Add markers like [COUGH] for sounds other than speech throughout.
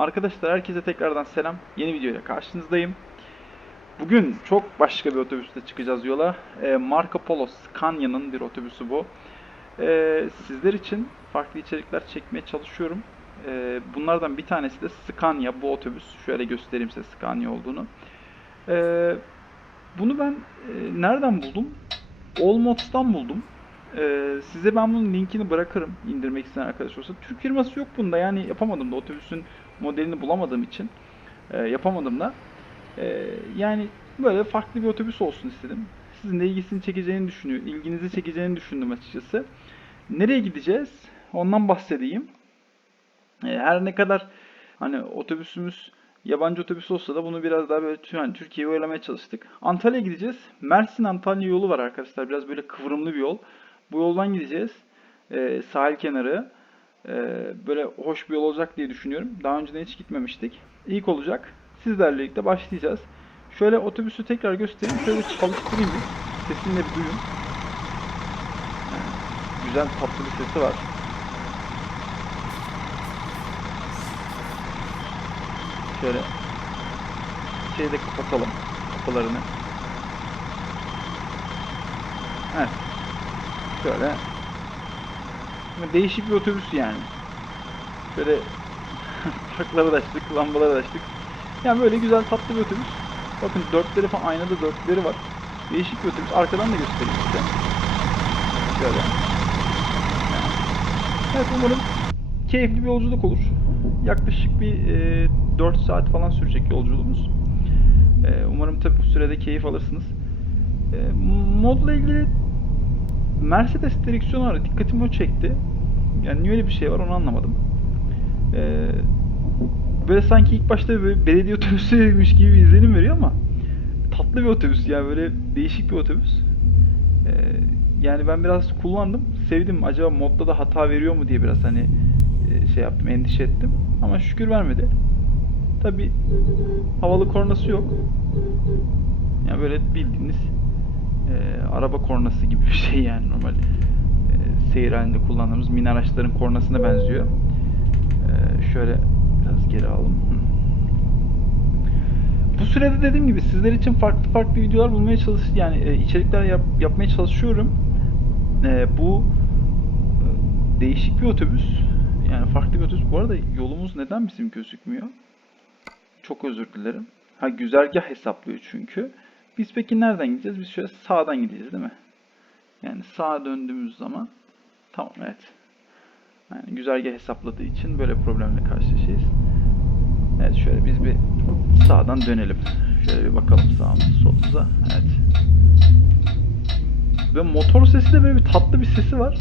Arkadaşlar herkese tekrardan selam. Yeni videoyla karşınızdayım. Bugün çok başka bir otobüste çıkacağız yola. Ee, Marco Polo Scania'nın bir otobüsü bu. Ee, sizler için farklı içerikler çekmeye çalışıyorum. Ee, bunlardan bir tanesi de Scania bu otobüs. Şöyle göstereyim size Scania olduğunu. Bunu ben e, nereden buldum? Olmots'tan buldum. Ee, size ben bunun linkini bırakırım indirmek isteyen arkadaş olsa. Türk firması yok bunda yani yapamadım da otobüsün modelini bulamadığım için e, yapamadım da. Ee, yani böyle farklı bir otobüs olsun istedim. Sizin de ilgisini çekeceğini düşünüyorum. ilginizi çekeceğini düşündüm açıkçası. Nereye gideceğiz? Ondan bahsedeyim. Ee, her ne kadar hani otobüsümüz yabancı otobüs olsa da bunu biraz daha böyle yani Türkiye'ye oyalamaya çalıştık. Antalya'ya gideceğiz. Mersin Antalya yolu var arkadaşlar. Biraz böyle kıvrımlı bir yol. Bu yoldan gideceğiz. Ee, sahil kenarı. Ee, böyle hoş bir yol olacak diye düşünüyorum. Daha önceden hiç gitmemiştik. İlk olacak. Sizlerle birlikte başlayacağız. Şöyle otobüsü tekrar göstereyim. Şöyle çalıştırayım bir. Sesini de bir duyun. Yani güzel tatlı bir sesi var. Şöyle şeyi de kapatalım kapılarını. Evet. Şöyle değişik bir otobüs yani. Şöyle [LAUGHS] parkları da açtık, lambaları da açtık. Yani böyle güzel tatlı bir otobüs. Bakın dörtleri falan aynada dörtleri var. Değişik bir otobüs. Arkadan da göstereyim size. Şöyle. Evet umarım keyifli bir yolculuk olur. Yaklaşık bir e, 4 saat falan sürecek yolculuğumuz. E, umarım tabi bu sürede keyif alırsınız. E, modla ilgili Mercedes direksiyonu var. Dikkatimi o çekti. Yani niye öyle bir şey var onu anlamadım. E, böyle sanki ilk başta böyle belediye otobüsüymüş gibi bir izlenim veriyor ama tatlı bir otobüs yani böyle değişik bir otobüs. E, yani ben biraz kullandım. Sevdim. Acaba modda da hata veriyor mu diye biraz hani e, şey yaptım, endişe ettim. Ama şükür vermedi. Tabi havalı kornası yok. Yani böyle bildiğiniz e, araba kornası gibi bir şey yani normal seyir halinde kullandığımız mini araçların kornasına benziyor. E, şöyle biraz geri alalım. Bu sürede dediğim gibi sizler için farklı farklı videolar bulmaya çalış yani e, içerikler yap, yapmaya çalışıyorum. E, bu e, değişik bir otobüs. Yani farklı bir otobüs. Bu arada yolumuz neden bizim gözükmüyor? Çok özür dilerim. Ha güzergah hesaplıyor çünkü. Biz peki nereden gideceğiz? Biz şöyle sağdan gideceğiz değil mi? Yani sağa döndüğümüz zaman tamam evet. Yani güzergah hesapladığı için böyle problemle karşılaşacağız. Evet şöyle biz bir sağdan dönelim. Şöyle bir bakalım sağımıza solumuza. Evet. Ve motor sesi de böyle bir tatlı bir sesi var.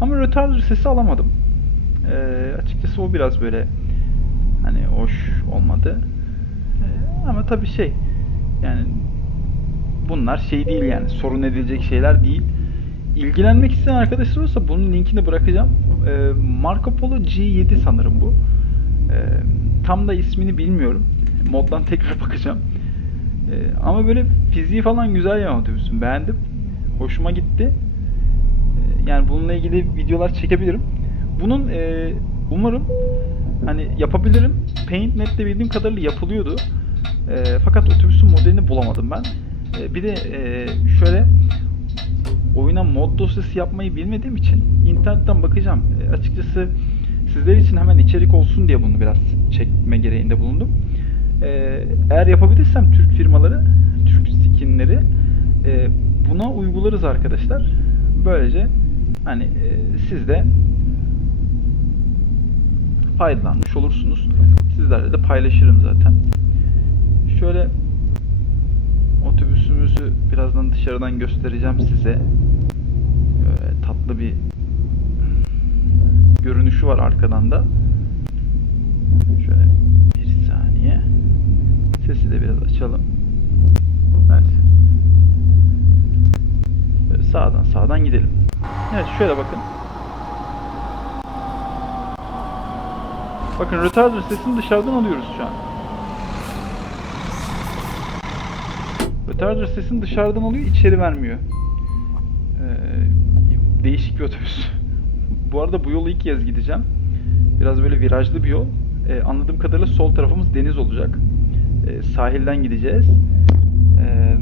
Ama retarder sesi alamadım. Ee, açıkçası o biraz böyle hani hoş olmadı. Ee, ama tabii şey yani bunlar şey değil yani sorun edilecek şeyler değil. İlgilenmek isteyen arkadaşlar olursa bunun linkini bırakacağım. Ee, Marco Polo G7 sanırım bu. Ee, tam da ismini bilmiyorum. Moddan tekrar [LAUGHS] bakacağım. Ee, ama böyle fiziği falan güzel ya otobüsün. Beğendim. Hoşuma gitti. Ee, yani bununla ilgili videolar çekebilirim. Bunun e, umarım hani yapabilirim. PaintNet'te bildiğim kadarıyla yapılıyordu. E, fakat otobüsün modelini bulamadım ben. E, bir de e, şöyle oyuna mod dosyası yapmayı bilmediğim için internetten bakacağım. E, açıkçası sizler için hemen içerik olsun diye bunu biraz çekme gereğinde bulundum. E, eğer yapabilirsem Türk firmaları, Türk skinleri e, buna uygularız arkadaşlar. Böylece hani e, siz de faydalanmış olursunuz. Sizlerle de paylaşırım zaten. Şöyle otobüsümüzü birazdan dışarıdan göstereceğim size. Böyle tatlı bir görünüşü var arkadan da. Şöyle bir saniye. Sesi de biraz açalım. Evet. Böyle sağdan sağdan gidelim. Evet şöyle bakın. Bakın retarder sesini dışarıdan alıyoruz şu an. Retarder sesini dışarıdan alıyor, içeri vermiyor. Ee, değişik bir otobüs. [LAUGHS] bu arada bu yolu ilk kez gideceğim. Biraz böyle virajlı bir yol. e, anladığım kadarıyla sol tarafımız deniz olacak. E, sahilden gideceğiz. E,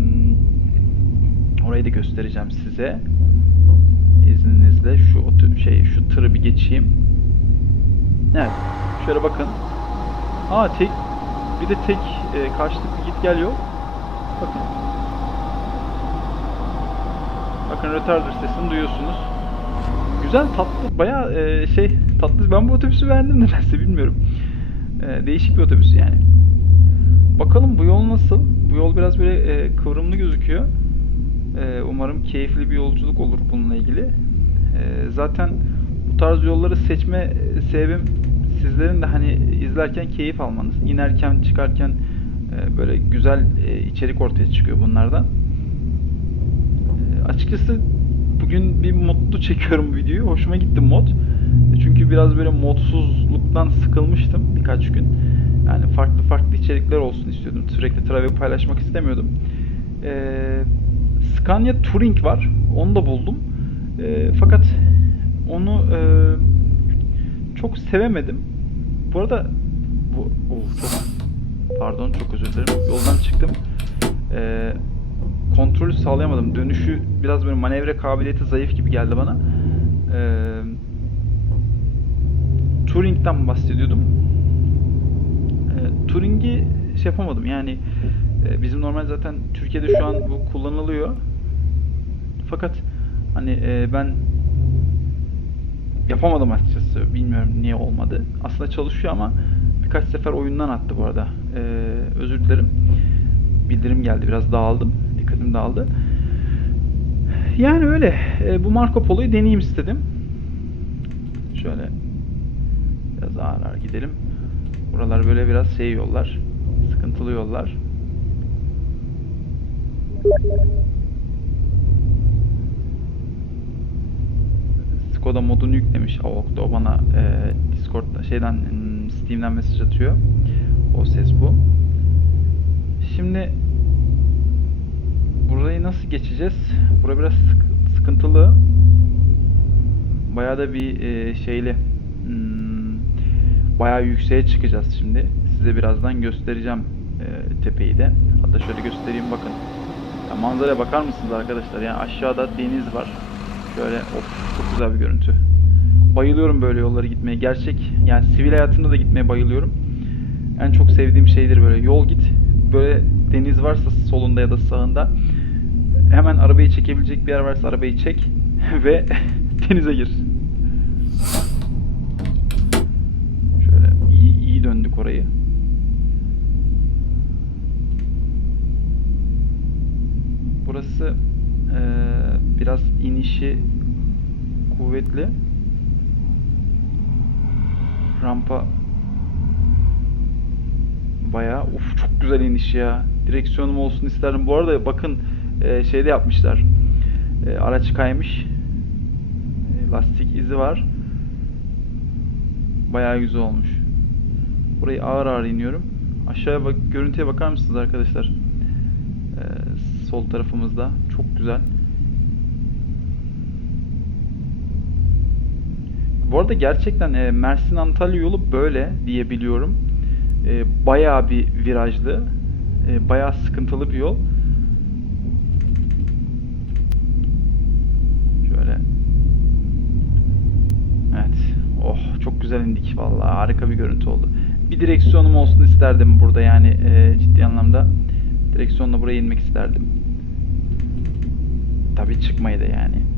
orayı da göstereceğim size. İzninizle şu şey şu tırı bir geçeyim. Evet. Şöyle bakın. Aa tek bir de tek e, karşılıklı git gel yok. Bakın. Bakın retarder sesini duyuyorsunuz. Güzel tatlı bayağı e, şey tatlı. Ben bu otobüsü beğendim [LAUGHS] nedense bilmiyorum. E, değişik bir otobüs yani. Bakalım bu yol nasıl? Bu yol biraz böyle e, kıvrımlı gözüküyor. E, umarım keyifli bir yolculuk olur bununla ilgili. E, zaten bu tarz yolları seçme sebebim sizlerin de hani izlerken keyif almanız. İnerken çıkarken böyle güzel e, içerik ortaya çıkıyor bunlardan. E, açıkçası bugün bir modlu çekiyorum videoyu. Hoşuma gitti mod. E, Çünkü biraz böyle modsuzluktan sıkılmıştım birkaç gün. Yani farklı farklı içerikler olsun istiyordum. Sürekli travel paylaşmak istemiyordum. E, Scania Touring var. Onu da buldum. E, fakat onu e, çok sevemedim. Bu arada bu oh, çok pardon çok özür dilerim. Yoldan çıktım. E, kontrolü sağlayamadım. Dönüşü biraz böyle manevra kabiliyeti zayıf gibi geldi bana. E, Touring'den bahsediyordum. E, Touring'i şey yapamadım. Yani e, bizim normal zaten Türkiye'de şu an bu kullanılıyor. Fakat hani e, ben yapamadım açıkçası. Bilmiyorum niye olmadı. Aslında çalışıyor ama birkaç sefer oyundan attı bu arada. E, özür dilerim. Bildirim geldi. Biraz dağıldım. Dikkatim dağıldı. Yani öyle. E, bu Marco Polo'yu deneyeyim istedim. Şöyle biraz ağır ağır gidelim. Buralar böyle biraz şey yollar. Sıkıntılı yollar. Skoda modunu yüklemiş. O, o bana e, Discord'da şeyden Steam'den mesaj atıyor. O ses bu. Şimdi burayı nasıl geçeceğiz? Bura biraz sık- sıkıntılı. Bayağı da bir e, şeyli hmm, bayağı yükseğe çıkacağız şimdi. Size birazdan göstereceğim e, tepeyi de. Hatta şöyle göstereyim bakın. Ya manzaraya bakar mısınız arkadaşlar? Yani aşağıda deniz var. Şöyle of çok güzel bir görüntü. Bayılıyorum böyle yolları gitmeye. Gerçek yani sivil hayatımda da gitmeye bayılıyorum. En çok sevdiğim şeydir böyle yol git. Böyle deniz varsa solunda ya da sağında hemen arabayı çekebilecek bir yer varsa arabayı çek [LAUGHS] ve [LAUGHS] denize gir. Şöyle iyi, iyi döndük orayı. Burası eee, biraz inişi kuvvetli. Rampa bayağı uf çok güzel iniş ya. Direksiyonum olsun isterdim. Bu arada bakın eee, şeyde yapmışlar. Eee, araç kaymış. Eee, lastik izi var. Bayağı güzel olmuş. Burayı ağır ağır iniyorum. Aşağıya bak görüntüye bakar mısınız arkadaşlar? Ee, sol tarafımızda çok güzel. Bu arada gerçekten e, Mersin Antalya yolu böyle diyebiliyorum. E, bayağı bir virajlı, e, bayağı sıkıntılı bir yol. Şöyle. Evet. Oh çok güzel indik vallahi harika bir görüntü oldu. Bir direksiyonum olsun isterdim burada yani e, ciddi anlamda. Direksiyonla buraya inmek isterdim. Tabii çıkmayı da yani.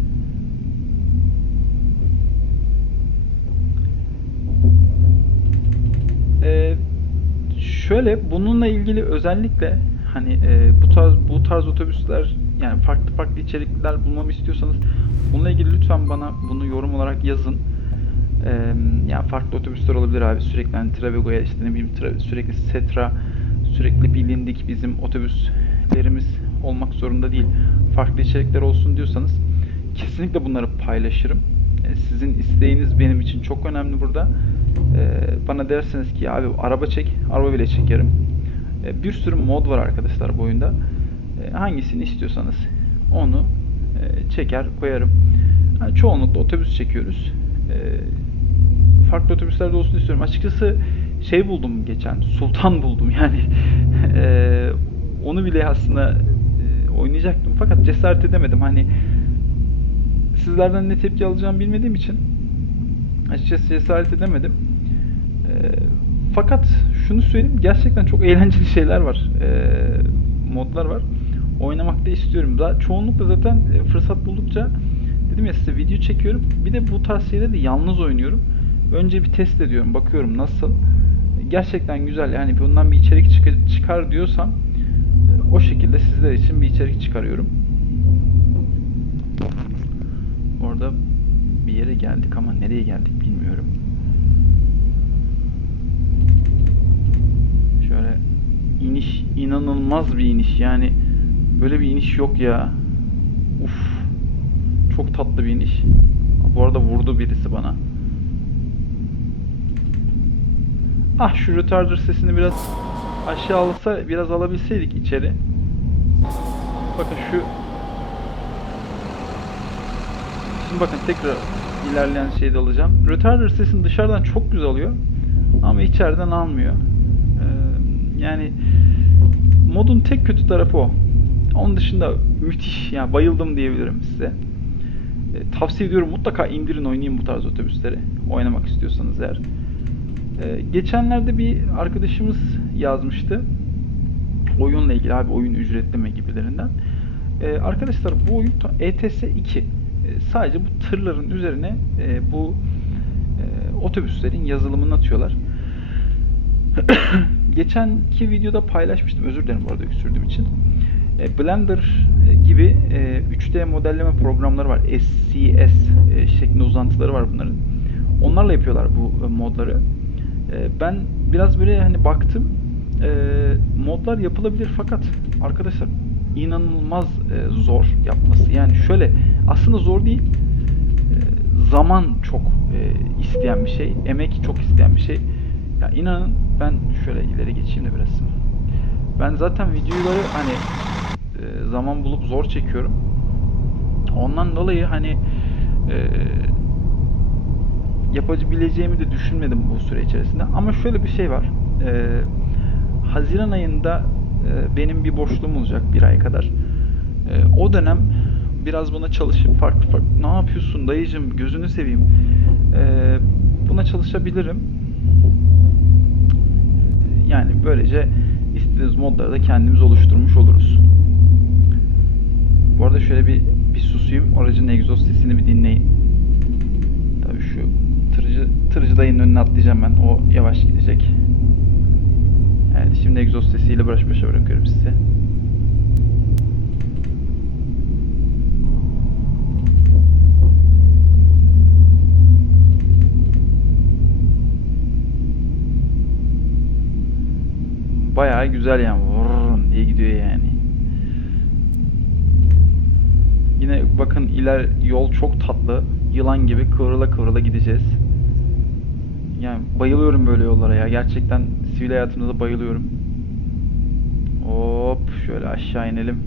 Ee, şöyle bununla ilgili özellikle hani e, bu tarz bu tarz otobüsler yani farklı farklı içerikler bulmamı istiyorsanız bununla ilgili lütfen bana bunu yorum olarak yazın. Ee, yani farklı otobüsler olabilir abi sürekli hani Travego'ya işte ne bileyim tra- sürekli Setra sürekli bilindik bizim otobüslerimiz olmak zorunda değil. Farklı içerikler olsun diyorsanız kesinlikle bunları paylaşırım. Ee, sizin isteğiniz benim için çok önemli burada. Ee, bana derseniz ki abi araba çek, araba bile çekerim. Ee, bir sürü mod var arkadaşlar bu oyunda. Ee, hangisini istiyorsanız onu e, çeker koyarım. Yani çoğunlukla otobüs çekiyoruz. Farklı otobüslerde olsun istiyorum. Açıkçası şey buldum geçen. Sultan buldum yani. [LAUGHS] Onu bile aslında e, oynayacaktım fakat cesaret edemedim. Hani sizlerden ne tepki alacağımı bilmediğim için açıkçası cesaret edemedim. Eee, fakat şunu söyleyeyim gerçekten çok [LAUGHS] eğlenceli şeyler var. Eee, modlar var. Oynamak da istiyorum. Daha çoğunlukla zaten e, fırsat buldukça dedim ya size video çekiyorum. Bir de bu tarz şeyleri de yalnız oynuyorum. Önce bir test ediyorum. Bakıyorum nasıl. Gerçekten güzel. Yani bundan bir içerik çık- çıkar diyorsam e, o şekilde sizler için bir içerik çıkarıyorum. Orada bir yere geldik ama nereye geldik bilmiyorum. Şöyle iniş inanılmaz bir iniş yani böyle bir iniş yok ya. Uf. Çok tatlı bir iniş. Bu arada vurdu birisi bana. Ah şu retarder sesini biraz aşağı alsa biraz alabilseydik içeri. Bakın şu Şimdi bakın tekrar ilerleyen şeyde alacağım. Retarder sesini dışarıdan çok güzel alıyor. Ama içeriden almıyor. Ee, yani modun tek kötü tarafı o. Onun dışında müthiş. Yani bayıldım diyebilirim size. Ee, tavsiye ediyorum mutlaka indirin oynayın bu tarz otobüsleri. Oynamak istiyorsanız eğer. Ee, geçenlerde bir arkadaşımız yazmıştı. Oyunla ilgili abi oyun ücretli mi gibilerinden. Ee, arkadaşlar bu oyun ETS 2. Sadece bu tırların üzerine e, bu e, otobüslerin yazılımını atıyorlar. [COUGHS] Geçenki videoda paylaşmıştım. Özür dilerim bu arada öksürdüğüm için. E, Blender e, gibi e, 3D modelleme programları var. SCS e, şeklinde uzantıları var bunların. Onlarla yapıyorlar bu e, modları. E, ben biraz böyle hani baktım. E, modlar yapılabilir fakat arkadaşlar inanılmaz e, zor yapması. Yani şöyle aslında zor değil. E, zaman çok e, isteyen bir şey. Emek çok isteyen bir şey. Ya inanın ben şöyle ileri geçeyim de biraz. Ben zaten videoları hani e, zaman bulup zor çekiyorum. Ondan dolayı hani e, yapabileceğimi de düşünmedim bu süre içerisinde. Ama şöyle bir şey var. Haziran ayında benim bir boşluğum olacak bir ay kadar. O dönem biraz buna çalışıp farklı farklı ne yapıyorsun dayıcım gözünü seveyim. E, buna çalışabilirim. Yani böylece istediğiniz modları da kendimiz oluşturmuş oluruz. Bu arada şöyle bir bir susayım. Aracın egzoz sesini bir dinleyin. Tabii şu tırcı, tırcı dayının önüne atlayacağım ben. O yavaş gidecek. Evet şimdi egzoz sesiyle baş başa bırakıyorum sizi. Bayağı güzel yani. Vurrrn diye gidiyor yani. Yine bakın iler yol çok tatlı. Yılan gibi kıvrıla kıvrıla gideceğiz. Yani bayılıyorum böyle yollara ya. Gerçekten sivil hayatımda da bayılıyorum. Hop şöyle aşağı inelim.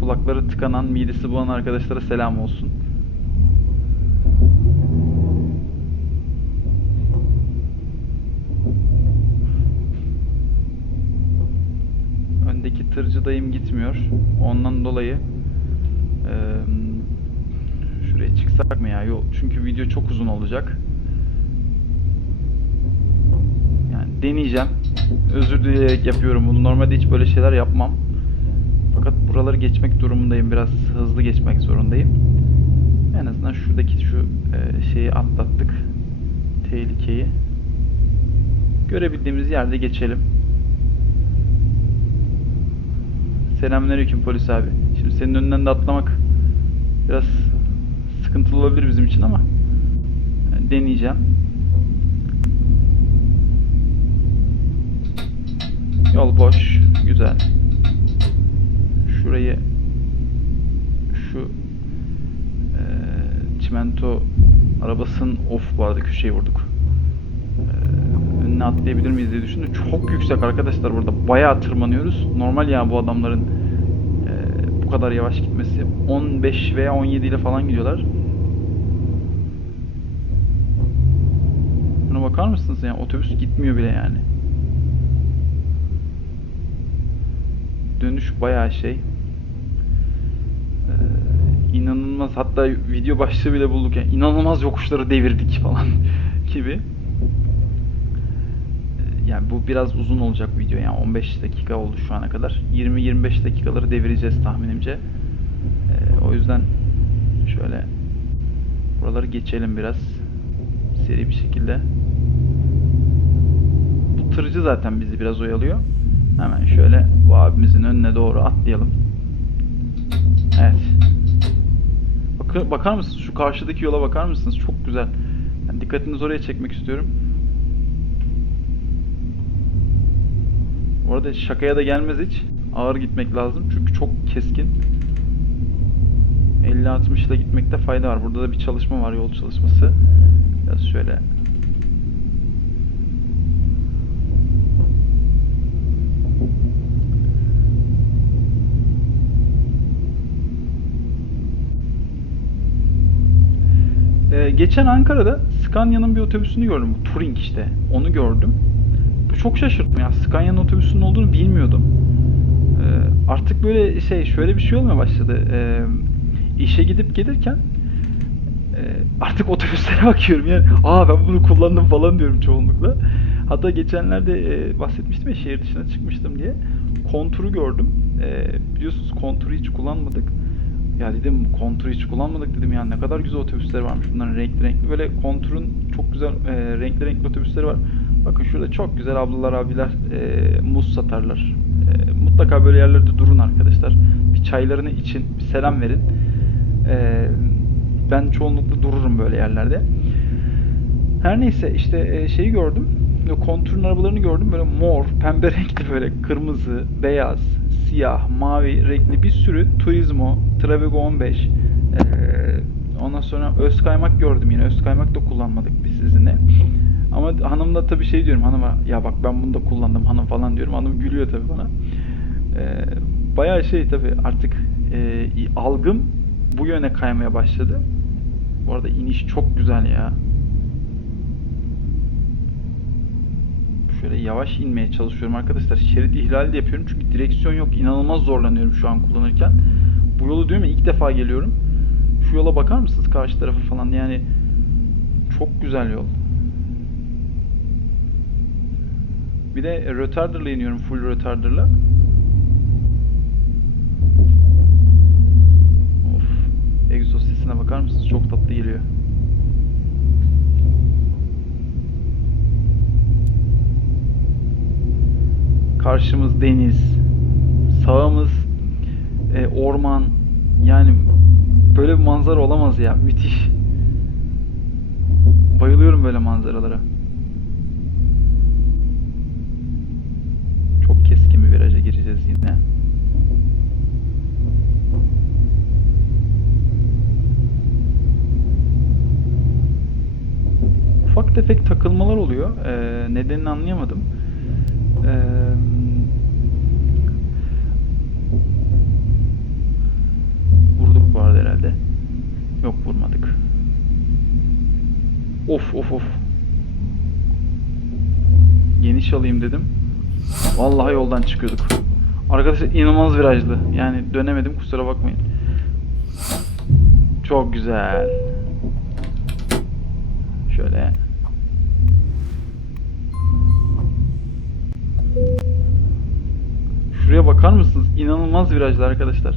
Kulakları tıkanan, midesi bulan arkadaşlara selam olsun. Tırcı dayım gitmiyor. Ondan dolayı eee, şuraya çıksak mı ya? Yok. Çünkü video çok uzun olacak. Yani deneyeceğim. Özür dileyerek yapıyorum bunu. Normalde hiç böyle şeyler yapmam. Fakat buraları geçmek durumundayım. Biraz hızlı geçmek zorundayım. En azından şuradaki şu e, şeyi atlattık. Tehlikeyi. Görebildiğimiz yerde geçelim. Selamünaleyküm polis abi. Şimdi senin önünden de atlamak biraz sıkıntılı olabilir bizim için ama deneyeceğim. Yol boş, güzel. Şurayı şu eee, çimento arabasının of bu arada köşeyi vurduk. Önüne atlayabilir miyiz diye düşündüm. Çok yüksek arkadaşlar burada. Bayağı tırmanıyoruz. Normal ya bu adamların eee, bu kadar yavaş gitmesi. 15 veya 17 ile falan gidiyorlar. Buna bakar mısınız yani otobüs gitmiyor bile yani. Dönüş bayağı şey. Ee, inanılmaz hatta video başlığı bile bulduk yani inanılmaz yokuşları devirdik falan [LAUGHS] gibi. Yani bu biraz uzun olacak video yani 15 dakika oldu şu ana kadar. 20-25 dakikaları devireceğiz tahminimce. Ee, o yüzden şöyle buraları geçelim biraz seri bir şekilde. Bu tırcı zaten bizi biraz oyalıyor. Hemen şöyle bu abimizin önüne doğru atlayalım. Evet. Bakar, bakar mısınız? Şu karşıdaki yola bakar mısınız? Çok güzel. Yani dikkatinizi oraya çekmek istiyorum. Bu arada şakaya da gelmez hiç. Ağır gitmek lazım çünkü çok keskin. 50-60 ile gitmekte fayda var. Burada da bir çalışma var, yol çalışması. Biraz şöyle Ee, geçen Ankara'da Scania'nın bir otobüsünü gördüm. Bu Touring işte. Onu gördüm. Çok şaşırttım ya. Scania'nın otobüsünün olduğunu bilmiyordum. Ee, artık böyle şey şöyle bir şey olmaya başladı. Ee, işe gidip gelirken e, artık otobüslere [LAUGHS] bakıyorum yani. Aa ben bunu kullandım falan diyorum çoğunlukla. Hatta geçenlerde e, bahsetmiştim ya şehir dışına çıkmıştım diye. Konturu gördüm. E, biliyorsunuz konturu hiç kullanmadık. Ya dedim konturu hiç kullanmadık dedim ya ne kadar güzel otobüsler varmış bunların renkli renkli. Böyle konturun çok güzel e, renkli renkli otobüsleri var. Bakın şurada çok güzel ablalar abiler e, muz satarlar. E, mutlaka böyle yerlerde durun arkadaşlar. Bir çaylarını için, bir selam verin. E, ben çoğunlukla dururum böyle yerlerde. Her neyse işte e, şeyi gördüm. Konturun arabalarını gördüm. Böyle mor, [LAUGHS] pembe renkli böyle kırmızı, beyaz, siyah, mavi renkli bir sürü Turismo, Travigo 15. Ee, ondan sonra Özkaymak gördüm yine. Özkaymak da kullanmadık biz sizinle. Ama hanım da tabii şey diyorum hanıma ya bak ben bunu da kullandım hanım falan diyorum. Hanım gülüyor tabii bana. Ee, bayağı şey tabii artık e, algım bu yöne kaymaya başladı. Bu arada iniş çok güzel ya. Şöyle yavaş inmeye çalışıyorum arkadaşlar. Şerit ihlali de yapıyorum çünkü direksiyon yok. İnanılmaz zorlanıyorum şu an kullanırken. Bu yolu diyorum ya ilk defa geliyorum. Şu yola bakar mısınız karşı tarafı falan yani çok güzel yol. Bir de retarder'la iniyorum full retarder'la. Of. Egzoz sesine bakar mısınız? Çok tatlı geliyor. Karşımız deniz. Sağımız e, orman. Yani böyle bir manzara olamaz ya. Müthiş. Bayılıyorum böyle manzaralara. Çok keskin bir viraja gireceğiz yine. Ufak tefek takılmalar oluyor. Ee, nedenini anlayamadım. Ee, vurduk bu arada herhalde. Yok vurmadık. Of of of. Geniş alayım dedim. Vallahi yoldan çıkıyorduk. Arkadaşlar inanılmaz virajlı. Yani dönemedim kusura bakmayın. Çok güzel. Şöyle. Şuraya bakar mısınız? İnanılmaz virajlı arkadaşlar.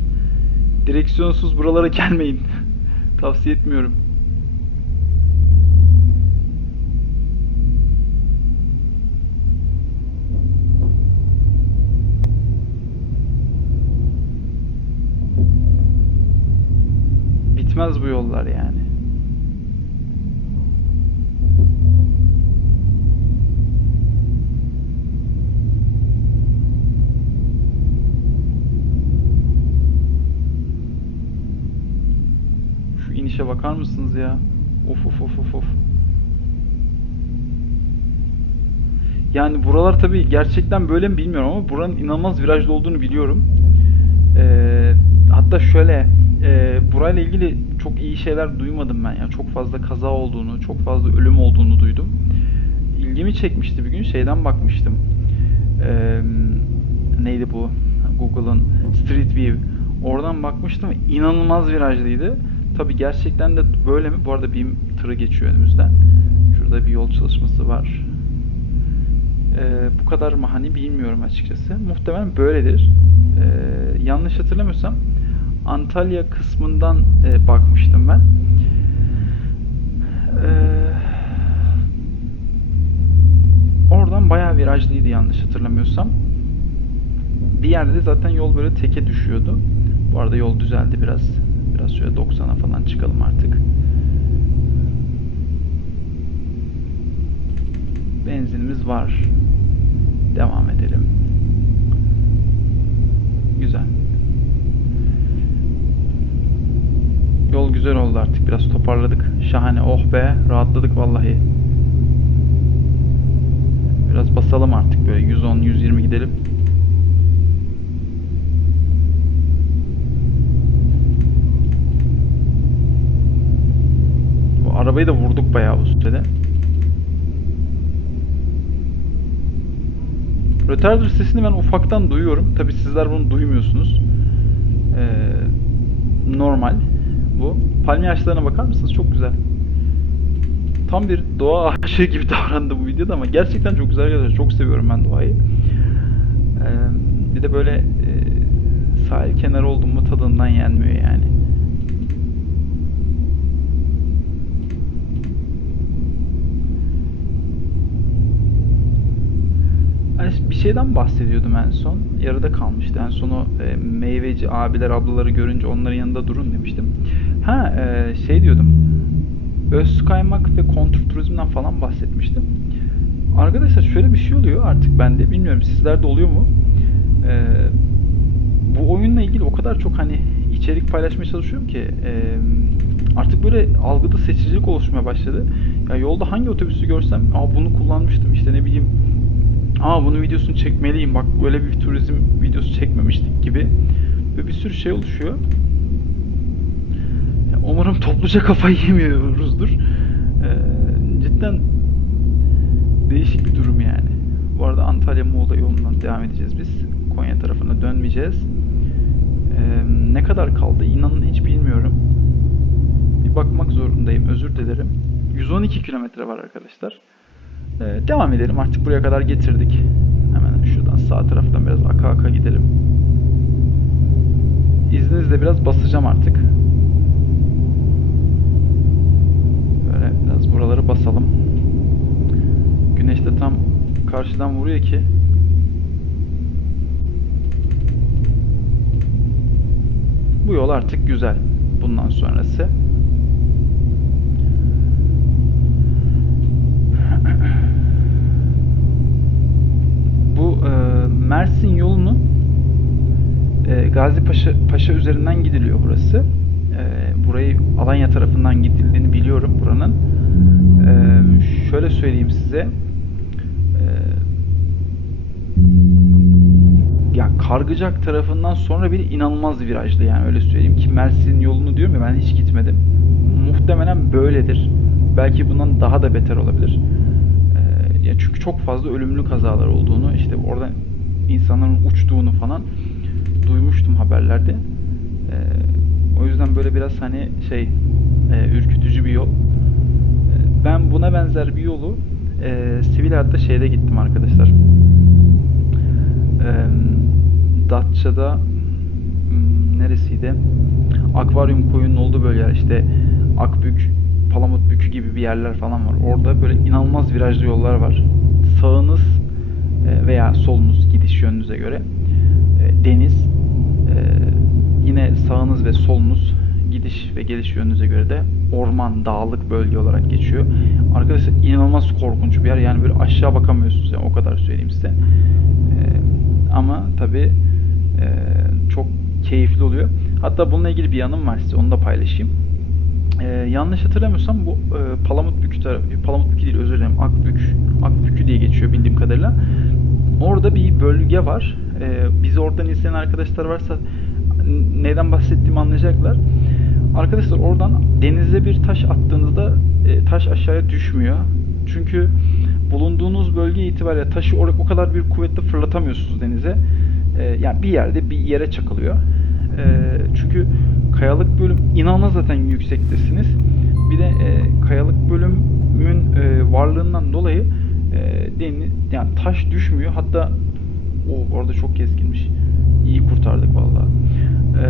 Direksiyonsuz buralara [LAUGHS] gelmeyin. Tavsiye etmiyorum. Bitmez bu yollar yani. Şu inişe bakar mısınız ya? Of of of of of. Yani buralar tabii gerçekten böyle mi bilmiyorum ama buranın inanılmaz virajlı olduğunu biliyorum. Ee, hatta şöyle e, burayla ilgili çok iyi şeyler duymadım ben ya. Çok fazla kaza olduğunu, çok fazla ölüm olduğunu duydum. ilgimi çekmişti bir gün şeyden bakmıştım. Eee, neydi bu? Google'ın Street View. Oradan bakmıştım. inanılmaz virajlıydı. Tabi gerçekten de böyle mi? Bu arada bir tırı geçiyor önümüzden. Şurada bir yol çalışması var. Eee, bu kadar mı hani bilmiyorum açıkçası. Muhtemelen böyledir. Eee, yanlış hatırlamıyorsam Antalya kısmından e, bakmıştım ben. Eee, oradan bayağı virajlıydı yanlış hatırlamıyorsam. Bir yerde de zaten yol böyle teke düşüyordu. Bu arada yol düzeldi biraz. Biraz şöyle 90'a falan çıkalım artık. Benzinimiz var. Devam edelim. Güzel. Yol güzel oldu artık. Biraz toparladık. Şahane. Oh be. Rahatladık vallahi. Biraz basalım artık böyle 110-120 gidelim. Bu arabayı da vurduk bayağı bu sürede. Retarder sesini ben ufaktan duyuyorum. Tabi sizler bunu duymuyorsunuz. Ee, normal bu. Palmiye ağaçlarına bakar mısınız? Çok güzel. Tam bir doğa [LAUGHS] aşığı gibi davrandı bu videoda ama gerçekten çok güzel arkadaşlar. Çok seviyorum ben doğayı. Ee, bir de böyle e, sahil kenarı oldum mu tadından yenmiyor yani. Bir şeyden bahsediyordum en son. Yarıda kalmıştı. En son o e, meyveci abiler ablaları görünce onların yanında durun demiştim. Ha e, şey diyordum. Öz kaymak ve kontrturizmden falan bahsetmiştim. Arkadaşlar şöyle bir şey oluyor artık bende bilmiyorum sizlerde oluyor mu? E, bu oyunla ilgili o kadar çok hani içerik paylaşmaya çalışıyorum ki e, artık böyle algıda seçicilik oluşmaya başladı. Ya yolda hangi otobüsü görsem, aa bunu kullanmıştım işte ne bileyim Aa bunun videosunu çekmeliyim bak böyle bir turizm videosu çekmemiştik gibi. Ve bir sürü şey oluşuyor. Umarım topluca kafayı yemiyoruzdur. Ee, cidden değişik bir durum yani. Bu arada Antalya Muğla yolundan devam edeceğiz biz. Konya tarafına dönmeyeceğiz. Ee, ne kadar kaldı inanın hiç bilmiyorum. Bir bakmak zorundayım özür dilerim. 112 kilometre var arkadaşlar. Ee, devam edelim. Artık buraya kadar getirdik. Hemen şuradan sağ taraftan biraz aka aka gidelim. İzninizle biraz basacağım artık. Böyle biraz buraları basalım. Güneş de tam karşıdan vuruyor ki. Bu yol artık güzel. Bundan sonrası. bu e, Mersin yolunu e, Gazi Paşa, Paşa üzerinden gidiliyor burası. E, burayı Alanya tarafından gidildiğini biliyorum buranın. E, şöyle söyleyeyim size. E, ya Kargıcak tarafından sonra bir inanılmaz virajlı yani öyle söyleyeyim ki Mersin yolunu diyorum ya ben hiç gitmedim. Muhtemelen böyledir. Belki bundan daha da beter olabilir. Ya çünkü çok fazla ölümlü kazalar olduğunu, işte oradan insanların uçtuğunu falan duymuştum haberlerde. Ee, o yüzden böyle biraz hani şey e, ürkütücü bir yol. Ee, ben buna benzer bir yolu e, sivil hayatta şeyde gittim arkadaşlar. Ee, Datça'da hmm, neresiydi? Akvaryum koyunun olduğu böyle yer işte Akbük Palamut Bükü gibi bir yerler falan var. Orada böyle inanılmaz virajlı yollar var. Sağınız e, veya solunuz gidiş yönünüze göre e, deniz. E, yine sağınız ve solunuz gidiş ve geliş yönünüze göre de orman, dağlık bölge olarak geçiyor. Arkadaşlar inanılmaz korkunç bir yer. Yani böyle aşağı bakamıyorsunuz yani o kadar söyleyeyim size. Ama tabi çok keyifli oluyor. Hatta bununla ilgili bir yanım var size onu da paylaşayım. Ee, yanlış hatırlamıyorsam bu e, Palamutbükü tarafı, Palamutbükü değil özür dilerim, Akbük, Akbükü diye geçiyor bildiğim kadarıyla. Orada bir bölge var. Ee, bizi oradan izleyen arkadaşlar varsa neden bahsettiğimi anlayacaklar. Arkadaşlar oradan denize bir taş attığınızda e, taş aşağıya düşmüyor. Çünkü bulunduğunuz bölge itibariyle taşı oraya o kadar bir kuvvetle fırlatamıyorsunuz denize. E, yani bir yerde bir yere çakılıyor. E, çünkü kayalık bölüm inanılmaz zaten yüksektesiniz. Bir de e, kayalık bölümün e, varlığından dolayı e, deniz, yani taş düşmüyor. Hatta o orada çok keskinmiş. İyi kurtardık vallahi. E,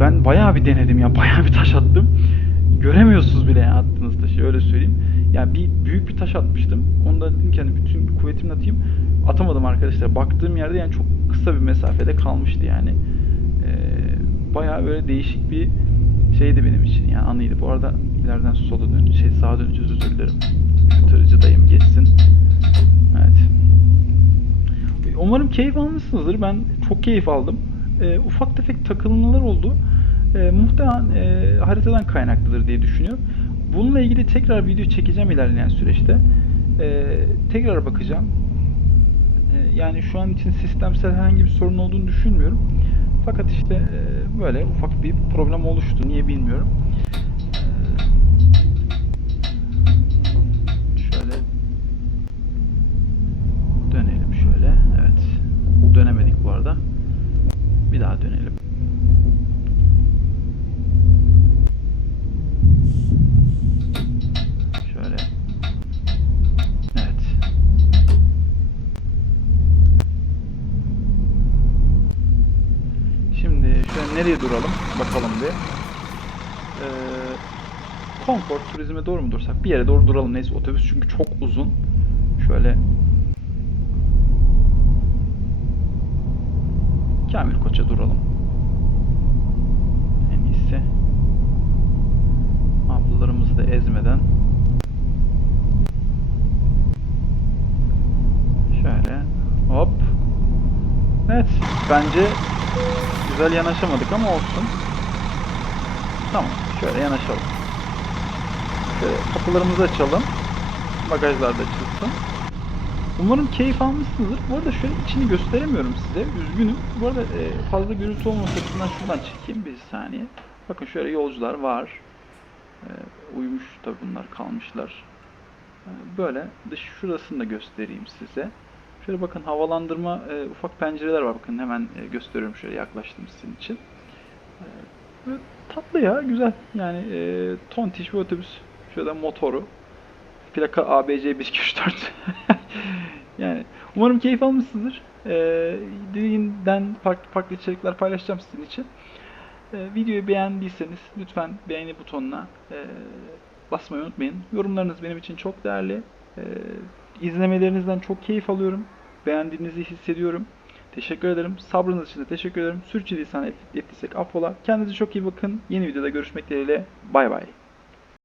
ben bayağı bir denedim ya. [LAUGHS] Bayağı bir taş attım. Göremiyorsunuz bile yani attığınız taşı öyle söyleyeyim. Yani bir büyük bir taş atmıştım. Onu da dedim ki hani bütün kuvvetimle atayım. Atamadım arkadaşlar. Baktığım yerde yani çok kısa bir mesafede kalmıştı yani. Ee, bayağı böyle değişik bir şeydi benim için yani anıydı. Bu arada ileriden sola dön, şey sağa döneceğiz özür dilerim. Şu tırcı dayım geçsin. Evet. Umarım keyif almışsınızdır. Ben çok keyif aldım. Ee, ufak tefek takılmalar oldu. Ee, muhtemelen e, haritadan kaynaklıdır diye düşünüyorum. Bununla ilgili tekrar video çekeceğim ilerleyen süreçte. Ee, tekrar bakacağım. Ee, yani şu an için sistemsel herhangi bir sorun olduğunu düşünmüyorum. Fakat işte e, böyle ufak bir problem oluştu. Niye bilmiyorum. Şöyle dönelim şöyle. Evet. Dönemedik bu arada. Daha dönelim. Şöyle. Evet. Şimdi şöyle nereye duralım? Bakalım bir. Ee, konfor turizme doğru mu dursak? Bir yere doğru duralım. Neyse otobüs çünkü çok uzun. Şöyle Kamil Koç'a duralım. En iyisi. Ablalarımızı da ezmeden. Şöyle. Hop. Evet. Bence güzel yanaşamadık ama olsun. Tamam. Şöyle yanaşalım. Şöyle kapılarımızı açalım. Bagajlar da açılsın. Umarım keyif almışsınızdır. Bu arada şöyle içini gösteremiyorum size. Üzgünüm. Bu arada e, fazla gürültü olmaması açısından şuradan çekeyim bir saniye. Bakın şöyle yolcular var. E, uyumuş tabi bunlar kalmışlar. E, böyle dış şurasını da göstereyim size. Şöyle bakın havalandırma ufak pencereler var. Bakın hemen gösteriyorum şöyle yaklaştım sizin için. Böyle tatlı ya güzel. Yani e, tontiş bir otobüs. Şurada motoru. Plaka ABC 1234. [LAUGHS] [LAUGHS] yani umarım keyif almışsınızdır. Ee, dediğinden farklı farklı içerikler paylaşacağım sizin için. Ee, videoyu beğendiyseniz lütfen beğeni butonuna e, basmayı unutmayın. Yorumlarınız benim için çok değerli. Ee, izlemelerinizden çok keyif alıyorum. Beğendiğinizi hissediyorum. Teşekkür ederim. Sabrınız için de teşekkür ederim. Sürçülisan ettiysek affola. Kendinize çok iyi bakın. Yeni videoda görüşmek dileğiyle. Bay bay.